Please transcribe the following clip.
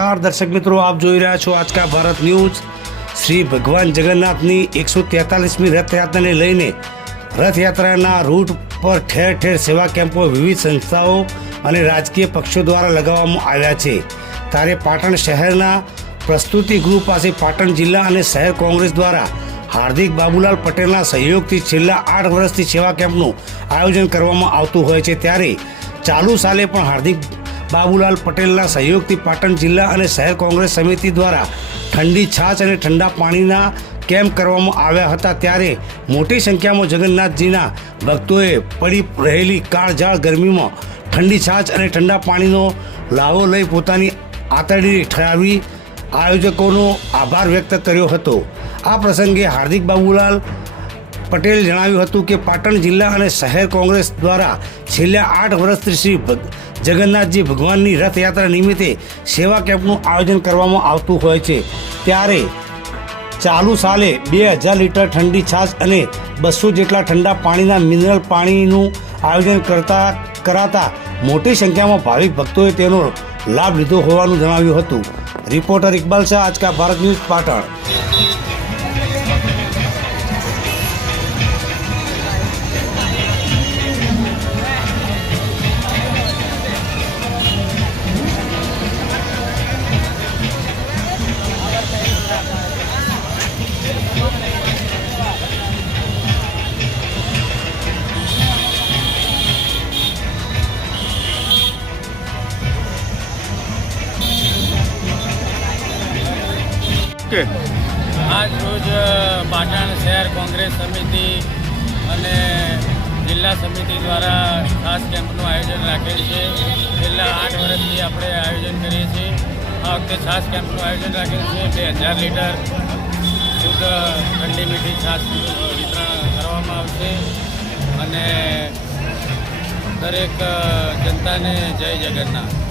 નમસ્કાર. દર્શક મિત્રો, આપ જોઈ રહ્યા છો આજકા ભારત ન્યૂઝ. શ્રી ભગવાન જગન્નાથની એકસો તેતાલીસમી રથયાત્રાને લઈને રથયાત્રાના રૂટ પર ઠેર ઠેર સેવા કેમ્પો વિવિધ સંસ્થાઓ અને રાજકીય પક્ષો દ્વારા લગાવવામાં આવ્યા છે. ત્યારે પાટણ શહેરના પ્રસ્તુતિ ગૃહ પાસે પાટણ જિલ્લા અને શહેર કોંગ્રેસ દ્વારા હાર્દિક બાબુલાલ પટેલના સહયોગથી છેલ્લા આઠ વર્ષથી સેવા કેમ્પનું આયોજન કરવામાં આવતું હોય છે. ત્યારે ચાલુ સાલે પણ હાર્દિક બાબુલાલ પટેલના સહયોગથી પાટણ જિલ્લા અને શહેર કોંગ્રેસ સમિતિ દ્વારા ઠંડી છાશ અને ઠંડા પાણીના કેમ્પ કરવામાં આવ્યા હતા ત્યારે મોટી સંખ્યામાં જગન્નાથજીના ભક્તોએ પડી રહેલી કાળઝાળ ગરમીમાં ઠંડી છાશ અને ઠંડા પાણીનો લાવો લઈ પોતાની આતરડી ઠરાવી આયોજકોનો આભાર વ્યક્ત કર્યો હતો. આ પ્રસંગે હાર્દિક બાબુલાલ પટેલ જણાવ્યું હતું કે પાટણ જિલ્લા અને શહેર કોંગ્રેસ દ્વારા છેલ્લા આઠ વર્ષથી શ્રી જગન્નાથજી ભગવાનની રથયાત્રા નિમિત્તે સેવા કેમ્પનું આયોજન કરવામાં આવતું હોય છે. ત્યારે ચાલુ સાલે બે હજાર લીટર ઠંડી છાશ અને બસો જેટલા ઠંડા પાણીના મિનરલ પાણીનું આયોજન કરતા, કરાતા મોટી સંખ્યામાં ભાવિક ભક્તોએ તેનો લાભ લીધો હોવાનું જણાવ્યું હતું. Reporter Iqbal Shah, Aajka Bharat news Patan. કે આજ રોજ પાટણ શહેર કોંગ્રેસ સમિતિ અને જિલ્લા સમિતિ દ્વારા ખાસ કેમ્પનું આયોજન રાખેલ છે. છેલ્લા આઠ વર્ષથી આપણે આયોજન કરીએ છીએ. આ વખતે છાસ કેમ્પનું આયોજન રાખેલ છે. બે હજાર લીટર શુદ્ધ ઠંડી મીઠી છાસ વિતરણ કરવામાં આવશે. અને દરેક જનતાને જય જગન્નાથ.